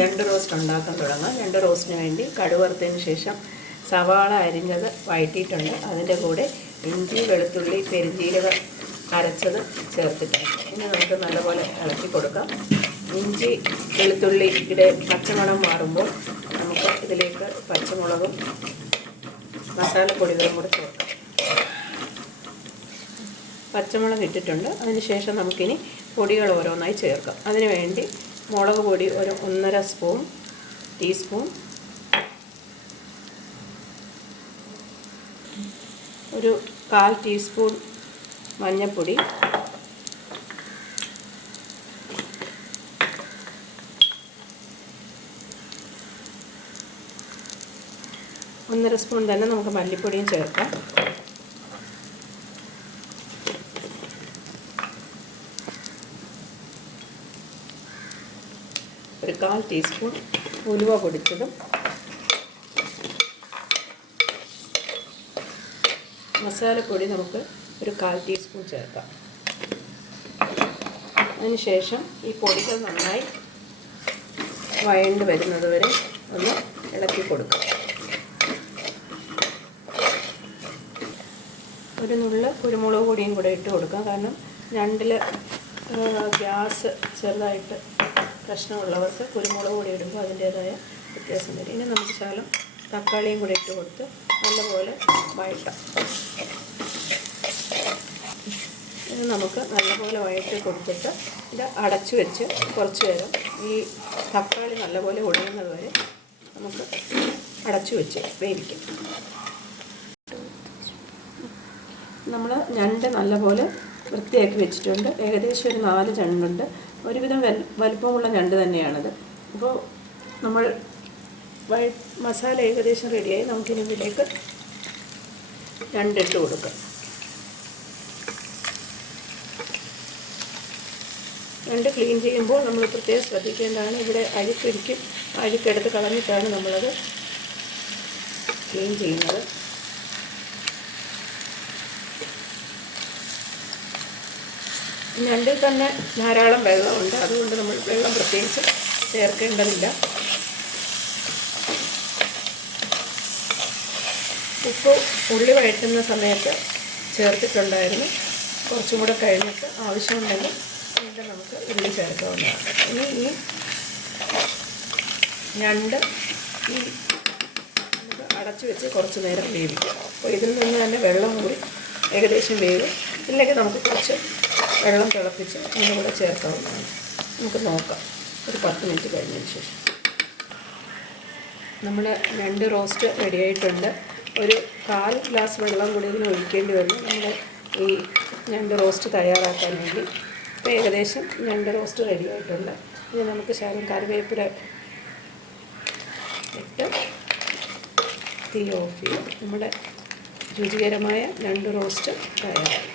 ഞണ്ട് റോസ്റ്റ് ഉണ്ടാക്കാൻ തുടങ്ങാം. ഞണ്ട് റോസ്റ്റിന് വേണ്ടി കടുക് വറുത്തതിന് ശേഷം സവാള അരിഞ്ഞത് വഴറ്റിയിട്ടുണ്ട്. അതിൻ്റെ കൂടെ ഇഞ്ചി, വെളുത്തുള്ളി, പെരുംജീരകം അരച്ചത് ചേർത്തിട്ടുണ്ട്. ഇനി നമുക്ക് നല്ലപോലെ ഇളക്കി കൊടുക്കാം. ഇഞ്ചി വെളുത്തുള്ളിയുടെ പച്ചമണം മാറുമ്പോൾ നമുക്ക് ഇതിലേക്ക് പച്ചമുളകും മസാലപ്പൊടികളും കൂടെ ചേർക്കാം. പച്ചമുളക് ഇട്ടിട്ടുണ്ട്. അതിനുശേഷം നമുക്കിനി പൊടികൾ ഓരോന്നായി ചേർക്കാം. അതിനു വേണ്ടി മുളക് പൊടി ഒരു 1.5 ടീസ്പൂൺ, ഒരു 1/4 ടീസ്പൂൺ മഞ്ഞൾപ്പൊടി, ഒന്നര സ്പൂൺ തന്നെ നമുക്ക് മല്ലിപ്പൊടിയും ചേർക്കാം. ഒരു 1/4 ടീസ്പൂൺ ഉലുവ പൊടിച്ചതും മസാലപ്പൊടി നമുക്ക് ഒരു 1/4 ടീസ്പൂൺ ചേർക്കാം. അതിനുശേഷം ഈ പൊടികൾ നന്നായി വഴണ്ട് വരുന്നത് വരെ ഒന്ന് ഇളക്കി കൊടുക്കാം. ഒരു നുള്ള് കുരുമുളക് പൊടിയും കൂടെ ഇട്ട് കൊടുക്കാം. കാരണം ഞണ്ടിൽ ഗ്യാസ് ചെറുതായിട്ട് പ്രശ്നമുള്ളവർക്ക് കുരുമുളക് പൊടി ഇടുമ്പോൾ അതിൻ്റേതായ വ്യത്യാസം വരും. ഇനി നമുക്ക് ശകലം തക്കാളിയും കൂടെ ഇട്ട് കൊടുത്ത് നല്ലപോലെ വഴറ്റാം. ഇത് നമുക്ക് നല്ലപോലെ വഴറ്റി കൊടുത്തിട്ട് ഇത് അടച്ചു വെച്ച് കുറച്ച് നേരം ഈ തക്കാളി നല്ലപോലെ ഉടയുന്നത് വരെ നമുക്ക് അടച്ചു വെച്ച് വേവിക്കാം. നമ്മൾ ഞണ്ട് നല്ലപോലെ വൃത്തിയാക്കി വെച്ചിട്ടുണ്ട്. ഏകദേശം ഒരു 4 ഞണ്ടുണ്ട്. ഒരുവിധം വലിപ്പമുള്ള ഞണ്ട് തന്നെയാണത്. അപ്പോൾ നമ്മൾ മസാല ഏകദേശം റെഡിയായി. നമുക്കിനി ഇതിലേക്ക് ഞണ്ടിട്ട് കൊടുക്കാം. ഞണ്ട് ക്ലീൻ ചെയ്യുമ്പോൾ നമ്മൾ പ്രത്യേകം ശ്രദ്ധിക്കേണ്ടതാണ്. ഇവിടെ അഴുക്കെടുത്ത് കളഞ്ഞിട്ടാണ് നമ്മളത് ക്ലീൻ ചെയ്യുന്നത്. ഞണ്ടിൽ തന്നെ ധാരാളം വെള്ളമുണ്ട്. അതുകൊണ്ട് നമ്മൾ വെള്ളം പ്രത്യേകിച്ച് ചേർക്കേണ്ടതില്ല. ഉപ്പ് ഉള്ളി വഴറ്റുന്ന സമയത്ത് ചേർത്തിട്ടുണ്ടായിരുന്നു. കുറച്ചും കൂടെ കഴിഞ്ഞിട്ട് ആവശ്യമുണ്ടെങ്കിൽ വീണ്ടും നമുക്ക് ഉള്ളി ചേർക്കാവുന്നതാണ്. ഇനി ഈ ഞണ്ട് നമുക്ക് അടച്ചു വെച്ച് കുറച്ച് നേരം വേവിക്കാം. അപ്പോൾ ഇതിൽ നിന്ന് തന്നെ വെള്ളം കൂടി ഏകദേശം വേവും. ഇല്ലെങ്കിൽ നമുക്ക് കുറച്ച് വെള്ളം തിളപ്പിച്ച് അതിൻ്റെ കൂടെ ചേർക്കാവുന്നതാണ്. നമുക്ക് നോക്കാം ഒരു 10 മിനിറ്റ് കഴിഞ്ഞതിന് ശേഷം. നമ്മുടെ ഞണ്ട് റോസ്റ്റ് റെഡിയായിട്ടുണ്ട്. ഒരു 1/4 ഗ്ലാസ് വെള്ളം കൂടി ഇതിന് ഒഴിക്കേണ്ടി വന്നു നമ്മുടെ ഈ ഞണ്ട് റോസ്റ്റ് തയ്യാറാക്കാൻ വേണ്ടി. ഇപ്പോൾ ഏകദേശം ഞണ്ട് റോസ്റ്റ് റെഡിയായിട്ടുണ്ട്. ഇനി നമുക്ക് ശകലം കറിവേപ്പില ഇട്ട് തീ ഓഫ് ചെയ്യാം. നമ്മുടെ രുചികരമായ ഞണ്ട് റോസ്റ്റ് തയ്യാറായി.